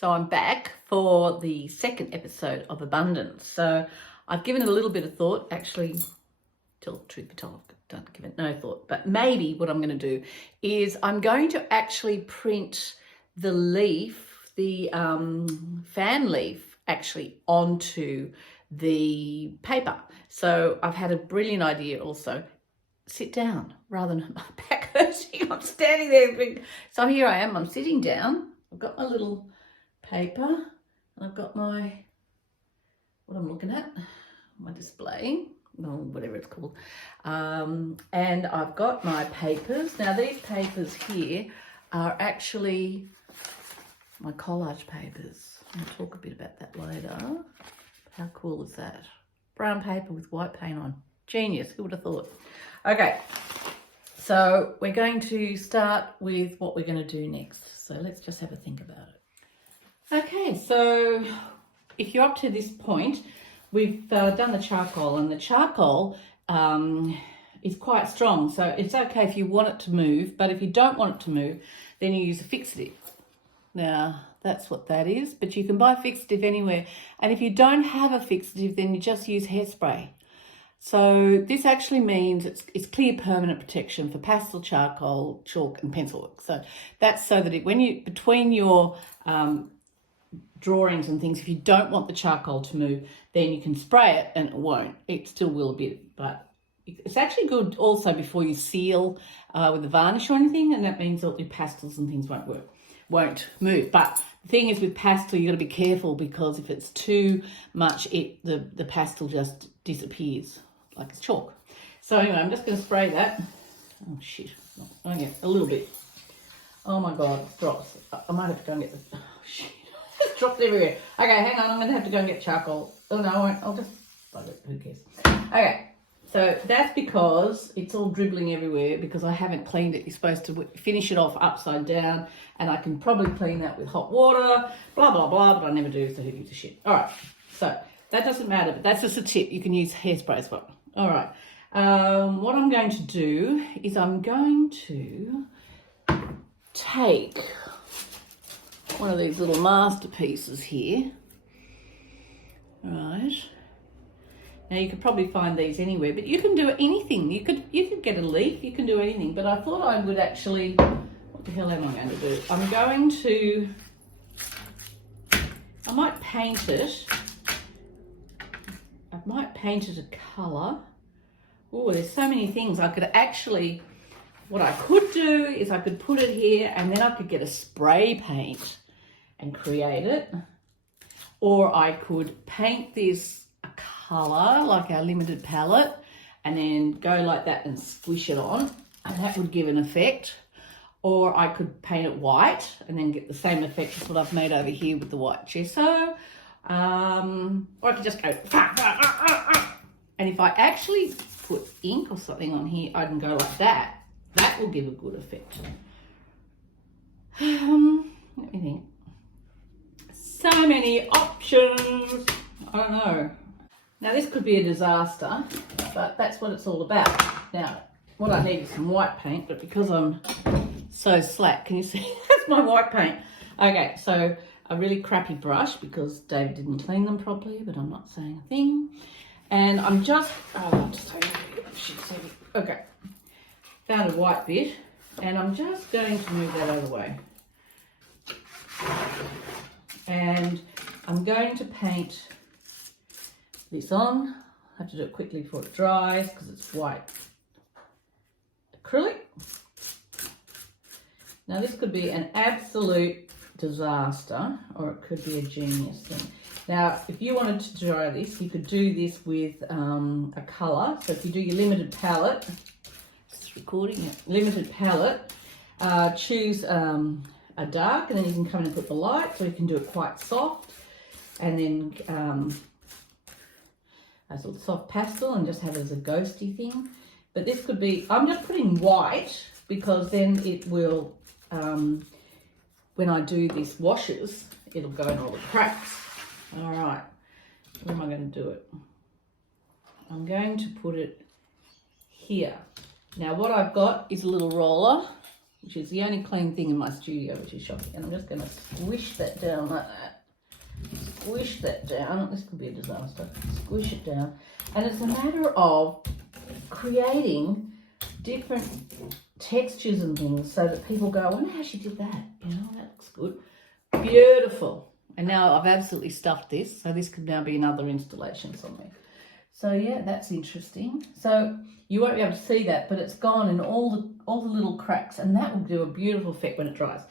So I'm back for the second episode of Abundance. So I've given it a little bit of thought. Actually, truth be told, I don't give it no thought. But maybe what I'm going to do is I'm going to actually print the leaf, the fan leaf, actually onto the paper. So I've had a brilliant idea also. Sit down rather than my back hurting. I'm standing there. So here I am. I'm sitting down. I've got my little paper and I've got my, what I'm looking at, my display, or whatever it's called, and I've got my papers. Now these papers here are actually my collage papers. I'll talk a bit about that later. How cool is that? Brown paper with white paint on. Genius, who would have thought? Okay, so we're going to start with what we're going to do next. So let's just have a think about it. Okay, so if you're up to this point, we've done the charcoal, and the charcoal is quite strong. So it's okay if you want it to move, but if you don't want it to move, then you use a fixative. Now, that's what that is, but you can buy fixative anywhere. And if you don't have a fixative, then you just use hairspray. So this actually means it's clear permanent protection for pastel, charcoal, chalk and pencil work. So that's so that when you, between your drawings and things, if you don't want the charcoal to move, then you can spray it and it won't. It still will a bit, but it's actually good also before you seal with the varnish or anything, and that means that your pastels and things won't move. But the thing is with pastel, you've got to be careful, because if it's too much, the pastel just disappears like it's chalk. So anyway, I'm just going to spray that. Oh shit, okay, a little bit. Oh my God, it drops. I might have to go and get the, oh shit, it's dropped everywhere. Okay, hang on, I'm going to have to go and get charcoal. Oh no, I won't, I'll just, who cares? Okay. So that's because it's all dribbling everywhere, because I haven't cleaned it. You're supposed to finish it off upside down, and I can probably clean that with hot water, blah, blah, blah, but I never do, so who gives a shit. All right, so that doesn't matter, but that's just a tip. You can use hairspray as well. All right, what I'm going to do is I'm going to take one of these little masterpieces here. All right. Now you could probably find these anywhere, but you can do anything. You could get a leaf, you can do anything. But I thought I would actually, what the hell am I going to do? I might paint it. I might paint it a colour. Oh, there's so many things. I could actually, what I could do is I could put it here, and then I could get a spray paint and create it. Or I could paint this colour, like our limited palette, and then go like that and squish it on, and that would give an effect. Or I could paint it white and then get the same effect as what I've made over here with the white gesso. Or I could just go, and if I actually put ink or something on here, I can go like that. That will give a good effect. Let me think. So many options. I don't know. Now this could be a disaster, but that's what it's all about. Now, what I need is some white paint, but because I'm so slack, can you see? That's my white paint. Okay, so a really crappy brush, because David didn't clean them properly, but I'm not saying a thing. And I'm just, okay, found a white bit, and I'm just going to move that out of the way. And I'm going to paint this on. I have to do it quickly before it dries, because it's white acrylic. Now this could be an absolute disaster, or it could be a genius thing. Now, if you wanted to dry this, you could do this with a colour. So if you do your limited palette, it's recording it, limited palette, choose a dark, and then you can come in and put the light, so you can do it quite soft, and then a sort of soft pastel, and just have it as a ghosty thing. But this could be, I'm just putting white, because then it will, when I do these washes, it'll go in all the cracks. All right, where am I going to do it? I'm going to put it here. Now what I've got is a little roller, which is the only clean thing in my studio, which is shocking. And I'm just going to squish that down like that. Squish that down. This could be a disaster. Squish it down. And it's a matter of creating different textures and things so that people go, I wonder how she did that. You know, that looks good. Beautiful. And now I've absolutely stuffed this, so this could now be another installation somewhere. So yeah, that's interesting. So you won't be able to see that, but it's gone in all the little cracks, and that will do a beautiful effect when it dries.